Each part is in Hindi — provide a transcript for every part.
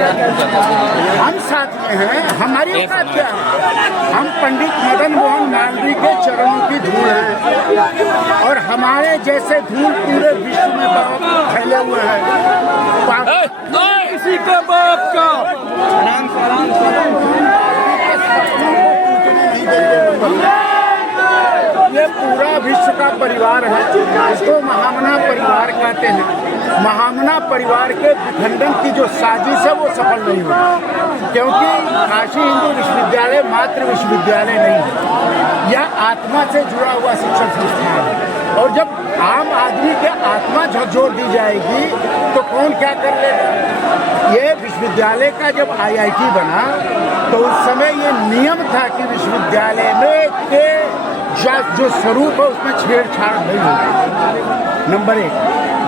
हम साथ में हैं, हमारी औकात क्या है? हम पंडित मदन मोहन मालवीय के चरणों की धूल हैं और हमारे जैसे धूल पूरे विश्व में फैले हुए हैं। किसी के बाप का ये पूरा विश्व का परिवार है, इसको महामना परिवार कहते हैं। महामना परिवार के विखंडन की जो साजिश है वो सफल नहीं हुई, क्योंकि काशी हिंदू विश्वविद्यालय मात्र विश्वविद्यालय नहीं है, यह आत्मा से जुड़ा हुआ शिक्षण संस्थान है। और जब आम आदमी के आत्मा झकझोर दी जाएगी तो कौन क्या कर लेगा? ये विश्वविद्यालय का जब IIT बना तो उस समय ये नियम था कि विश्वविद्यालय में के जो स्वरूप है उसमें छेड़छाड़ नहीं होगी, नंबर 1।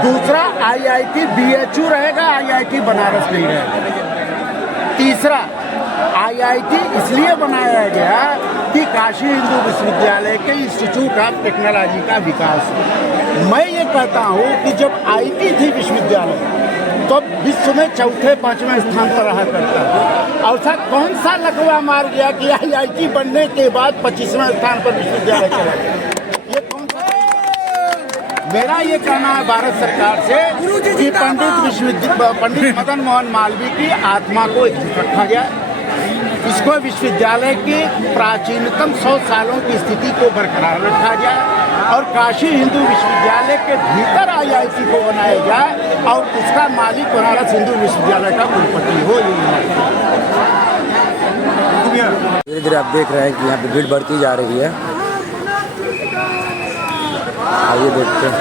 दूसरा, IIT BHU रहेगा, IIT बनारस नहीं रहेगा। तीसरा, IIT इसलिए बनाया गया कि काशी हिंदू विश्वविद्यालय के इंस्टीट्यूट ऑफ टेक्नोलॉजी का विकास हो। मैं ये कहता हूँ कि जब IT थी विश्वविद्यालय तो विश्व में चौथे 5वें स्थान पर रहा करता है। और साथ कौन सा लकवा मार गया कि IIT बनने के बाद 25वें स्थान पर विश्वविद्यालय चला गया? ये कौन सा? मेरा ये कहना है भारत सरकार से कि पंडित मदन मोहन मालवीय की आत्मा को एकजुट रखा गया, इसको विश्वविद्यालय की प्राचीनतम 100 सालों की स्थिति को बरकरार रखा जाए और काशी हिंदू विश्वविद्यालय के भीतर IIT को बनाया जाए और उसका मालिक बनारस हिंदू विश्वविद्यालय का कुलपति हो। धीरे धीरे आप देख रहे हैं कि यहाँ पे भीड़ बढ़ती जा रही है। आइए देखते हैं।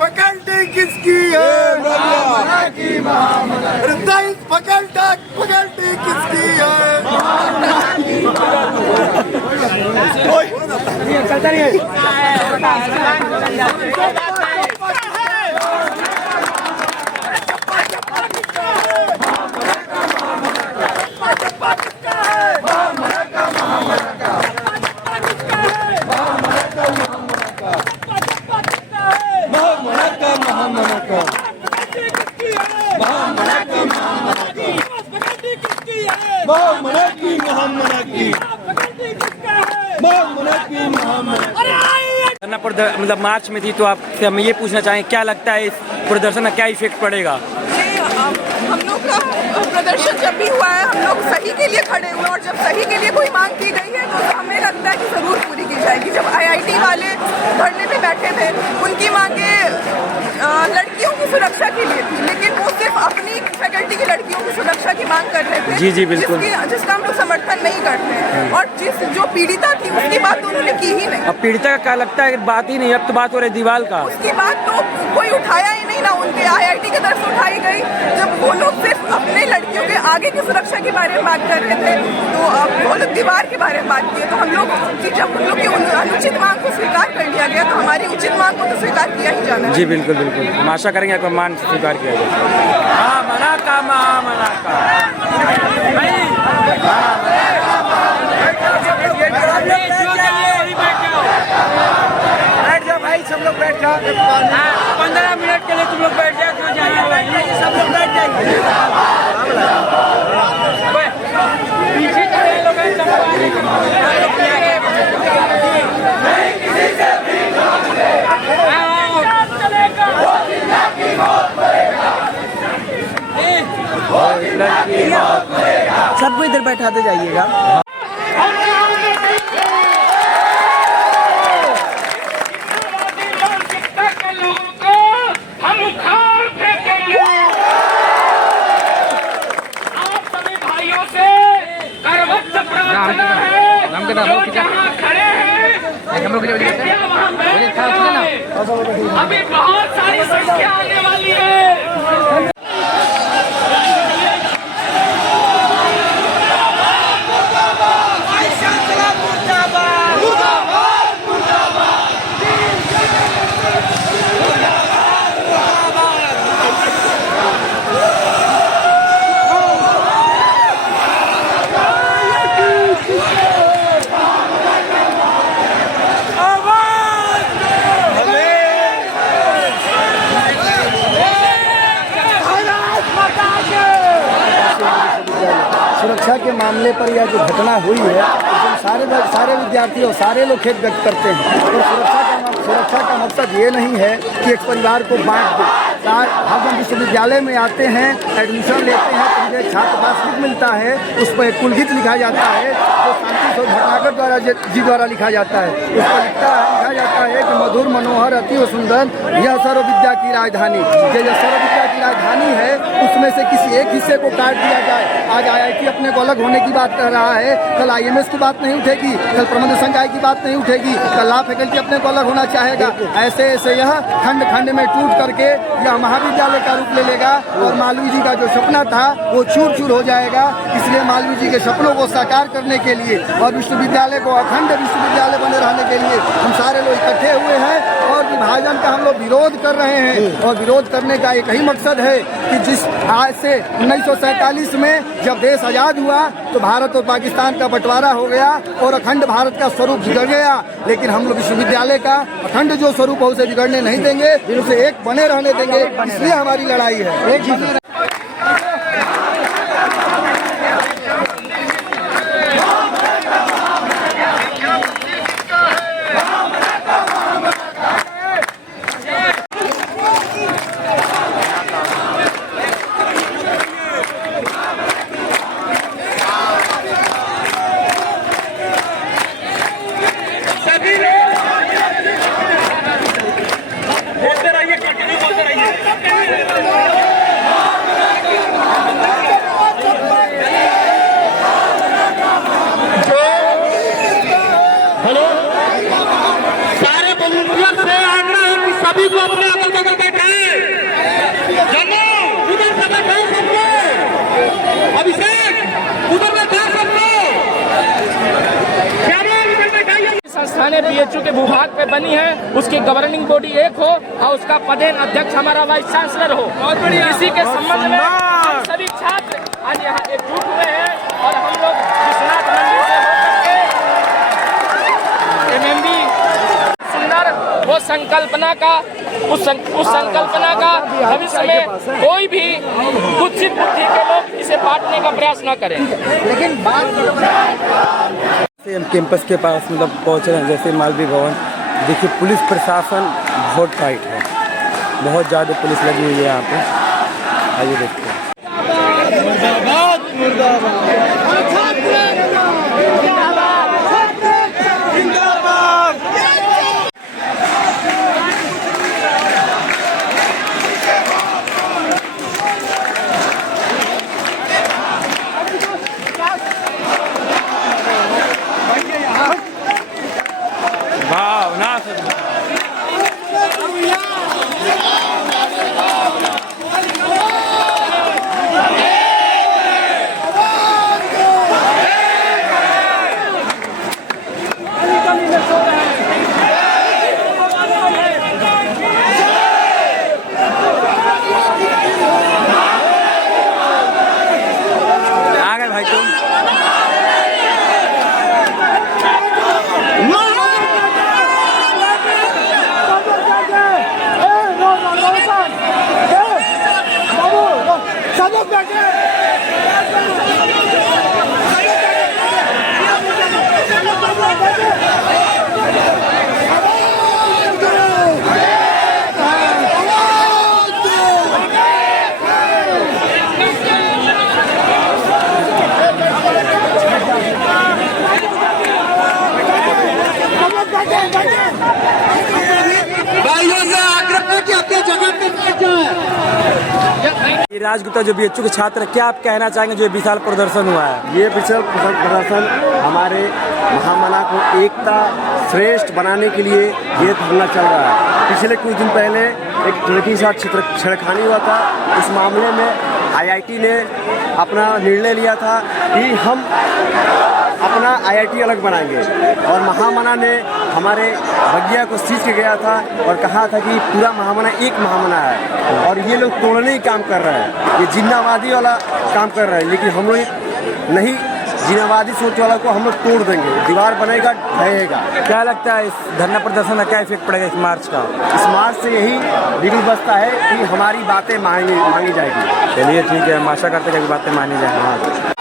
पकड़ने किसकी है? पकड़ने किसकी है? चलता नहीं है। मतलब मार्च में थी, तो आपसे हम ये पूछना चाहें क्या लगता है इस प्रदर्शन का क्या इफेक्ट पड़ेगा? हम लोग का प्रदर्शन जब भी हुआ है हम लोग सही के लिए खड़े हुए और जब सही के लिए कोई मांग की गई है तो हमें लगता है कि जरूर पूरी की जाएगी। जब IIT वाले धरने पे बैठे थे उनकी मांगे लड़कियों की सुरक्षा के लिए थी, लेकिन वो सिर्फ अपनी फैकल्टी की लड़कियों की सुरक्षा की मांग कर रहे थे। जी बिल्कुल, जिसका हम लोग समर्थन नहीं करते हैं। और जो पीड़िता थी उसकी बात तो उन्होंने की ही नहीं। अब पीड़िता का क्या लगता है? बात ही नहीं, अब तो बात हो रही है दीवार का। उसकी बात तो कोई उठाया ही नहीं ना, उनके IIT की तरफ से उठाई गई। जब वो लोग सिर्फ अपने लड़कियों के आगे की सुरक्षा के बारे में बात कर रहे थे तो वो लोग दीवार के बारे में बात किए। तो हम लोग जब उन लोग की अनुचित मांग को स्वीकार कर लिया गया तो हमारी उचित मांग को तो स्वीकार किया ही जाना है। जी बिल्कुल बिल्कुल, हम आशा करेंगे आपका मान स्वीकार किया जाए। बैठ जाओ भाई, सब लोग बैठ जाओ। 15 मिनट के लिए तुम लोग बैठ जाओ, जो जाना है सब लोग बैठ जाएंगे। पीछे चले लोग सबको इधर बैठाते जाइएगा। अभी बहुत सारी संख्या आने वाली है। मामले पर यह जो घटना हुई है उसमें सारे विद्यार्थी और सारे लोग खेद व्यक्त करते हैं। और सुरक्षा का मकसद ये नहीं है कि एक परिवार को बांट दे। हम जब विश्वविद्यालय में आते हैं, एडमिशन लेते हैं, तो मुझे छात्र पासबुक मिलता है, उस पर एक कुलगीत लिखा जाता है जो शांति स्वरूप भटनागर द्वारा लिखा जाता है। उस पर लिखा जाता है कि मधुर मनोहर अति सुंदर यह सर्व विद्या की राजधानी। जो सर्व विद्या की राजधानी है उसमें से किसी एक हिस्से को काट दिया जाए। आज IIT अपने को अलग होने की बात कर रहा है, कल IMS की बात नहीं उठेगी, कल प्रबंध संकाय की बात नहीं उठेगी, कल लॉ फैकल्टी अपने को अलग होना चाहेगा। ऐसे ऐसे यह खंड खंड में टूट करके यह महाविद्यालय का रूप ले लेगा और मालवीय जी का जो सपना था वो चूर चूर हो जाएगा। इसलिए मालवीय जी के सपनों को साकार करने के लिए और विश्वविद्यालय को अखंड विश्वविद्यालय बने रहने के लिए हम सारे लोग इकट्ठे हुए हैं और विभाजन का हम लोग विरोध कर रहे हैं। और विरोध करने का एक ही मकसद है कि जिस आज से 1947 में जब देश आज़ाद हुआ तो भारत और पाकिस्तान का बंटवारा हो गया और अखंड भारत का स्वरूप बिगड़ गया, लेकिन हम लोग विश्वविद्यालय का अखंड जो स्वरूप है उसे बिगड़ने नहीं देंगे, उसे एक बने रहने देंगे। इसलिए हमारी लड़ाई है। एक सभी को अपने अगल बगल बैठाए, उधर से बैठाए सबको, अभिषेक उधर बैठा सबको, संस्थानें BHU के भूभाग पे बनी है, उसकी गवर्निंग बॉडी एक हो और उसका पदेन अध्यक्ष हमारा वाइस चांसलर हो। इसी के संबंध में हम सभी छात्र आज यहाँ एकजुट हुए हैं और हम लोग विश्वनाथ मंदिर से होकर के MMB सुंदर वो संकल्पना का उस संकल्पना का भविष्य में कोई भी कुत्सित बुद्धि के लोग इसे बांटने का प्रयास न करें। लेकिन हम कैंपस के पास मतलब पहुँच रहे हैं, जैसे मालवीय भवन। देखिए पुलिस प्रशासन बहुत टाइट है, बहुत ज़्यादा पुलिस लगी हुई है यहाँ पे। आइए देखते हैं। राजगुप्ता जो BHU के छात्र, क्या आप कहना चाहेंगे जो विशाल प्रदर्शन हुआ है? ये विशाल प्रदर्शन हमारे महामना को एकता श्रेष्ठ बनाने के लिए ये धरना चल रहा है। पिछले कुछ दिन पहले एक लड़की के साथ छेड़खानी हुआ था। उस मामले में IIT ने अपना निर्णय लिया था कि हम अपना IIT अलग बनाएंगे और महामना ने हमारे बगिया को सींच के गया था और कहा था कि पूरा महामना एक महामना है और ये लोग तोड़ने ही काम कर रहे हैं, ये जिन्नावादी वाला काम कर रहे हैं। लेकिन हम लोग नहीं, जिन्नावादी सोच वाला को हम लोग तोड़ देंगे, दीवार बनेगा ढहेगा। क्या लगता है इस धरना प्रदर्शन का क्या इफेक्ट पड़ेगा इस मार्च का? इस मार्च से यही बिगड़ बसता है कि हमारी बातें मांगी जाएगी। चलिए ठीक है, हम आशा करते हैं कि बातें मानी जाए। हाँ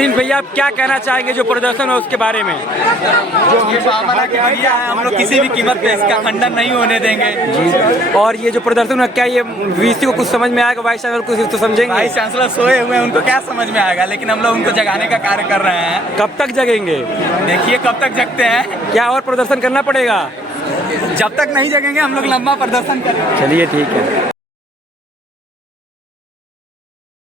प्रिंस भैया आप क्या कहना चाहेंगे जो प्रदर्शन है उसके बारे में? ये महामना के भैया है, हम लोग किसी भी कीमत पे इसका खंडन नहीं होने देंगे जी। और ये जो प्रदर्शन है क्या ये वीसी को कुछ समझ में आएगा? वाइस चांसलर कुछ तो समझेंगे? वाइस चांसलर सोए हुए हैं, उनको क्या समझ में आएगा, लेकिन हम लोग उनको जगाने का कार्य कर रहे हैं। कब तक जगेंगे? देखिए कब तक जगते हैं। क्या और प्रदर्शन करना पड़ेगा? जब तक नहीं जगेंगे हम लोग लंबा प्रदर्शन करेंगे। चलिए ठीक है।